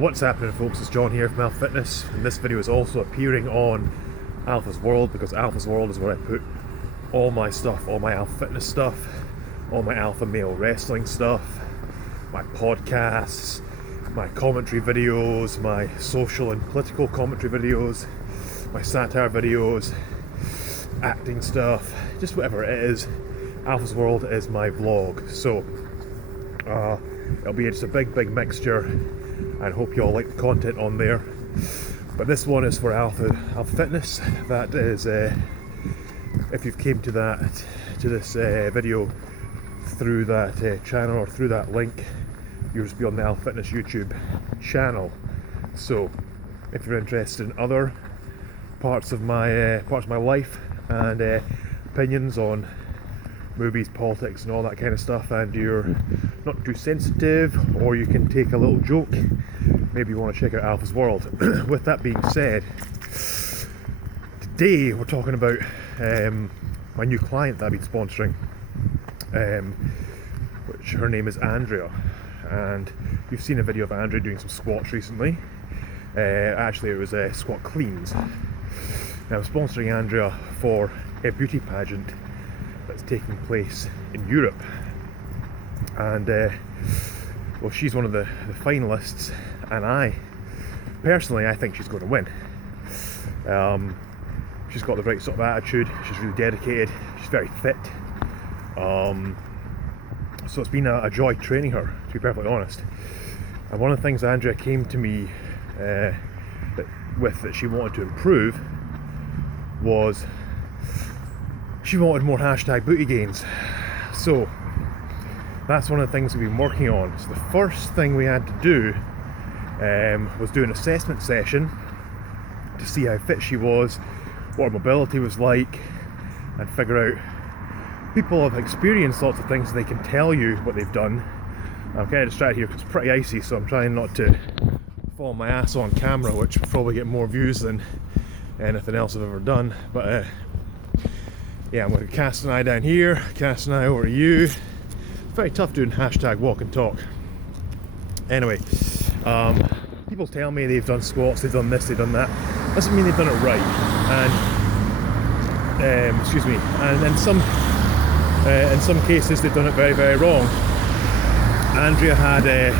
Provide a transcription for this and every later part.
What's happening, folks? It's John here from Alpha Fitness, and this video is also appearing on Alpha's World because Alpha's World is where I put all my stuff, all my Alpha Fitness stuff, all my Alpha Male Wrestling stuff, my podcasts, my commentary videos, my social and political commentary videos, my satire videos, acting stuff, just whatever it is. Alpha's World is my vlog, so it'll be just a big mixture, and I hope you all like the content on there. But this one is for Alpha Fitness. That is, if you've came to this video through that channel or through that link, you'll just be on the Alpha Fitness YouTube channel. So if you're interested in other parts of my life and opinions on movies, politics and all that kind of stuff, and you're not too sensitive, or you can take a little joke, maybe you want to check out Alpha's World. With that being said, today we're talking about my new client that I've been sponsoring, which her name is Andrea, and you've seen a video of Andrea doing some squats recently. Actually it was squat cleans. Now I'm sponsoring Andrea for a beauty pageant that's taking place in Europe, and well, she's one of the finalists, and I think she's going to win. She's got the right sort of attitude, she's really dedicated, she's very fit, so it's been a joy training her, to be perfectly honest. And one of the things Andrea came to me that she wanted to improve was she wanted more hashtag booty gains. So that's one of the things we've been working on. So the first thing we had to do was do an assessment session to see how fit she was, what her mobility was like, and figure out, people have experienced lots of things, they can tell you what they've done. I'm kind of distracted here because it's pretty icy, so I'm trying not to fall my ass on camera, which will probably get more views than anything else I've ever done. But yeah, I'm going to cast an eye down here, cast an eye over to you. It's very tough doing hashtag walk and talk. Anyway, people tell me they've done squats, they've done this, they've done that. Doesn't mean they've done it right. And and in some cases they've done it very wrong. Andrea had a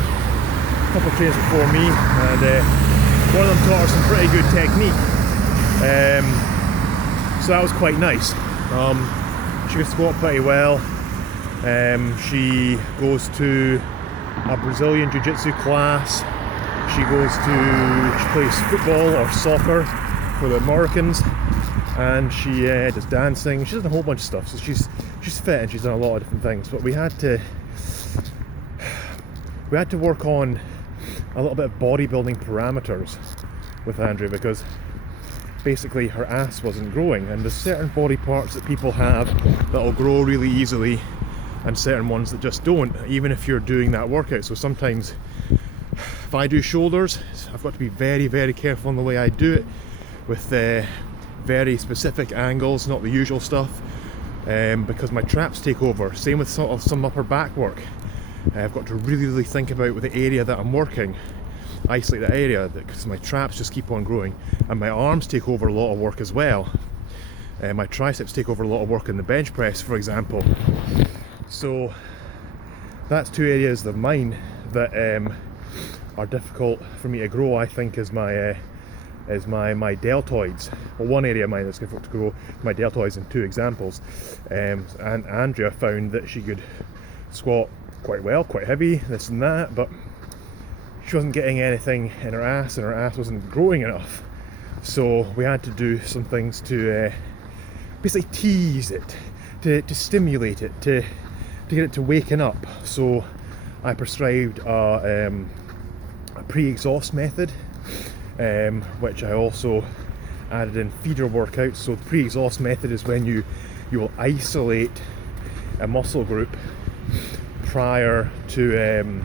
couple of trainers before me, and one of them taught her some pretty good technique. So that was quite nice. She can squat pretty well. She goes to a Brazilian Jiu-Jitsu class. She plays football or soccer for the Americans, and she does dancing. She does a whole bunch of stuff. So she's fit, and she's done a lot of different things. But we had to work on a little bit of bodybuilding parameters with Andrea, because basically her ass wasn't growing, and there's certain body parts that people have that'll grow really easily and certain ones that just don't, even if you're doing that workout. So sometimes if I do shoulders, I've got to be very careful in the way I do it, with very specific angles, not the usual stuff, because my traps take over. Same with some upper back work. I've got to really think about with the area that I'm working, isolate that area, because my traps just keep on growing, and my arms take over a lot of work as well. My triceps take over a lot of work in the bench press, for example. So that's two areas of mine that are difficult for me to grow. I think is my deltoids. Well, one area of mine that's difficult to grow, my deltoids, in two examples. And Andrea found that she could squat quite well, quite heavy, this and that, but she wasn't getting anything in her ass, and her ass wasn't growing enough. So we had to do some things to basically tease it, to stimulate it, to get it to waken up. So I prescribed a pre-exhaust method, which I also added in feeder workouts. So the pre-exhaust method is when you will isolate a muscle group prior to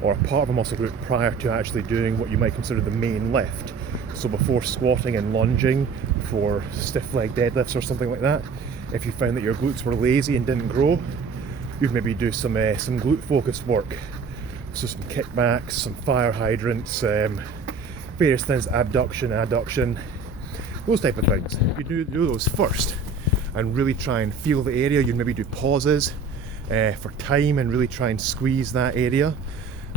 or a part of a muscle group prior to actually doing what you might consider the main lift. So before squatting and lunging, for stiff leg deadlifts or something like that, if you found that your glutes were lazy and didn't grow, you'd maybe do some glute focused work. So some kickbacks, some fire hydrants, various things, abduction, adduction, those type of things. You do those first and really try and feel the area. You'd maybe do pauses for time and really try and squeeze that area.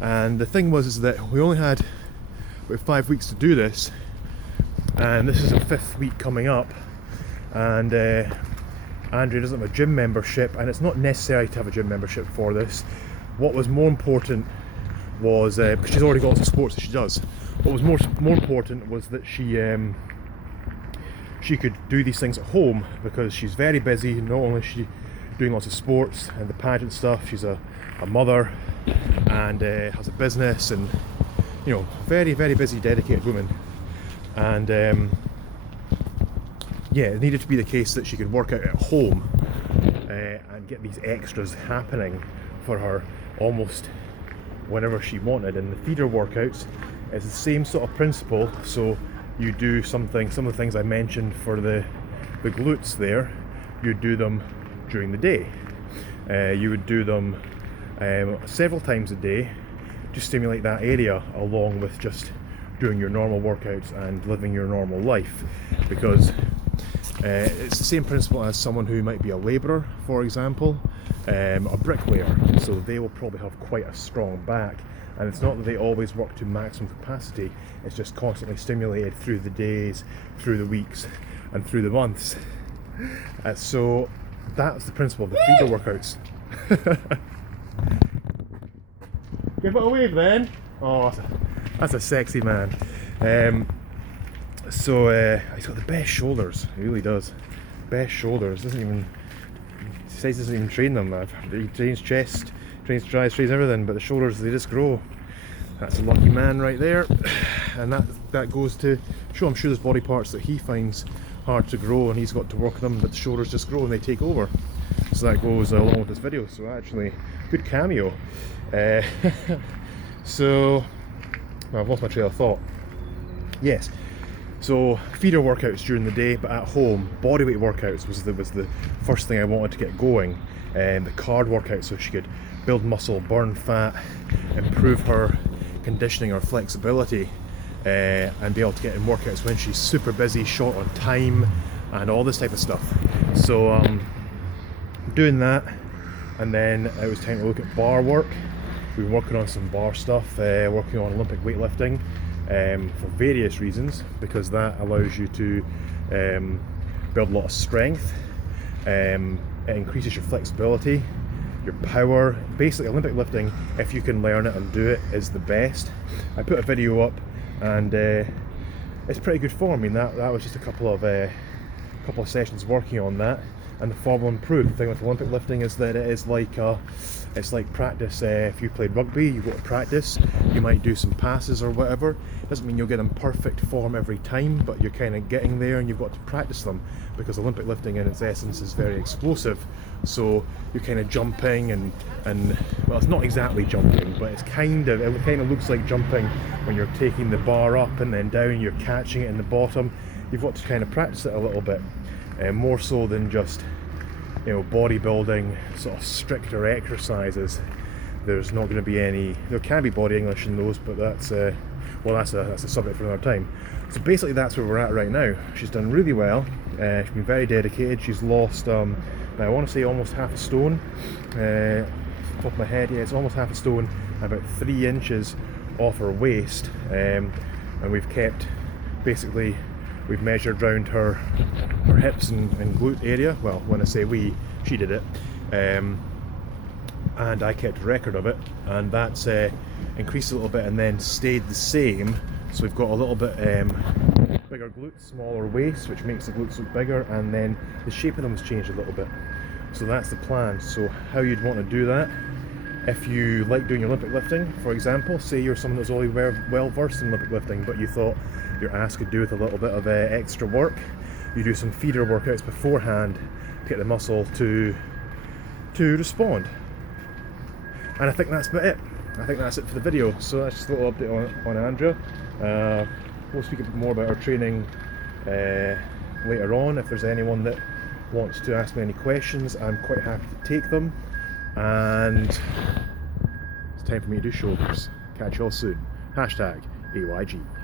And the thing was is that we only had about 5 weeks to do this, and this is the 5th week coming up, and Andrea doesn't have a gym membership, and it's not necessary to have a gym membership for this. What was more important was, because she's already got lots of sports that she does, what was more important was that she could do these things at home, because she's very busy. Not only is she doing lots of sports and the pageant stuff, she's a mother and has a business, and you know, very, very busy, dedicated woman. And yeah, it needed to be the case that she could work out at home and get these extras happening for her almost whenever she wanted. And the feeder workouts is the same sort of principle. So you do some of the things I mentioned for the glutes there, you do them during the day. You would do them several times a day to stimulate that area, along with just doing your normal workouts and living your normal life, because it's the same principle as someone who might be a labourer, for example, a bricklayer. So they will probably have quite a strong back, and it's not that they always work to maximum capacity, it's just constantly stimulated through the days, through the weeks and through the months. So that's the principle of the feeder workouts. Give it a wave then. Oh, that's a sexy man. So he's got the best shoulders. He really does. Best shoulders. He says he doesn't even train them. He trains chest, trains triceps, trains everything, but the shoulders, they just grow. That's a lucky man right there. And that goes to show, I'm sure there's body parts that he finds hard to grow and he's got to work on them, but the shoulders just grow and they take over. So that goes along with this video. So actually, good cameo. So I've lost my trail of thought. Yes, so feeder workouts during the day, but at home bodyweight workouts was the first thing I wanted to get going. The card workout, so she could build muscle, burn fat, improve her conditioning or flexibility, and be able to get in workouts when she's super busy, short on time, and all this type of stuff. So doing that, and then it was time to look at bar work. We've been working on some bar stuff, working on Olympic weightlifting for various reasons, because that allows you to build a lot of strength, it increases your flexibility, your power. Basically, Olympic lifting, if you can learn it and do it, is the best. I put a video up, and it's pretty good form. I mean, that was just a couple of sessions working on that, and the form will improve. The thing with Olympic lifting is that it is like it's like practice. If you played rugby, you go to practice, you might do some passes or whatever. Doesn't mean you'll get in perfect form every time, but you're kind of getting there, and you've got to practice them, because Olympic lifting in its essence is very explosive. So you're kind of jumping and well, it's not exactly jumping, but it kind of looks like jumping when you're taking the bar up and then down, you're catching it in the bottom. You've got to kind of practice it a little bit, more so than just, you know, bodybuilding sort of stricter exercises. There's not going to be any. There can be body English in those, but that's a subject for another time. So basically, that's where we're at right now. She's done really well. She's been very dedicated. She's lost, now I want to say almost half a stone. Off the top of my head, yeah, it's almost half a stone, about 3 inches off her waist, and we've kept, basically, we've measured round her hips and glute area. Well, when I say we, she did it, and I kept a record of it, and that's increased a little bit and then stayed the same. So we've got a little bit bigger glutes, smaller waist, which makes the glutes look bigger, and then the shape of them has changed a little bit. So that's the plan. So how you'd want to do that, if you like doing Olympic lifting, for example, say you're someone that's already well versed in Olympic lifting, but you thought your ass could do with a little bit of extra work, you do some feeder workouts beforehand to get the muscle to respond. And I think that's about it. I think that's it for the video. So that's just a little update on Andrea. We'll speak a bit more about our training later on. If there's anyone that wants to ask me any questions, I'm quite happy to take them. And it's time for me to do shoulders. Catch y'all soon. Hashtag AYG.